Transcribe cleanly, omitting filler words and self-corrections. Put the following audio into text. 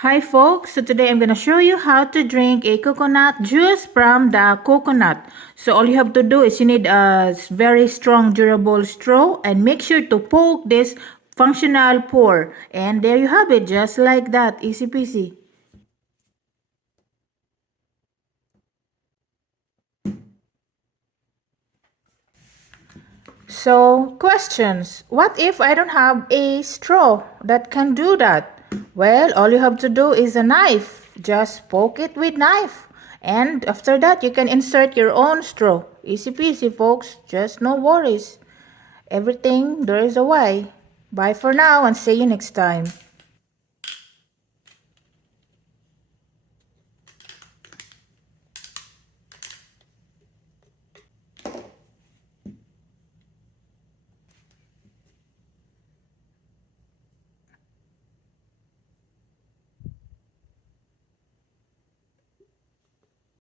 Hi folks, so today I'm going to show you how to drink a coconut juice from the coconut. So all you have to do is you need a very strong durable straw and make sure to poke this functional pour. And there you have it, just like that, easy peasy. So, questions. What if I don't have a straw that can do that? Well, all you have to do is a knife. Just poke it with knife. And after that, you can insert your own straw. Easy peasy, folks. Just no worries. Everything, there is a way. Bye for now and see you next time.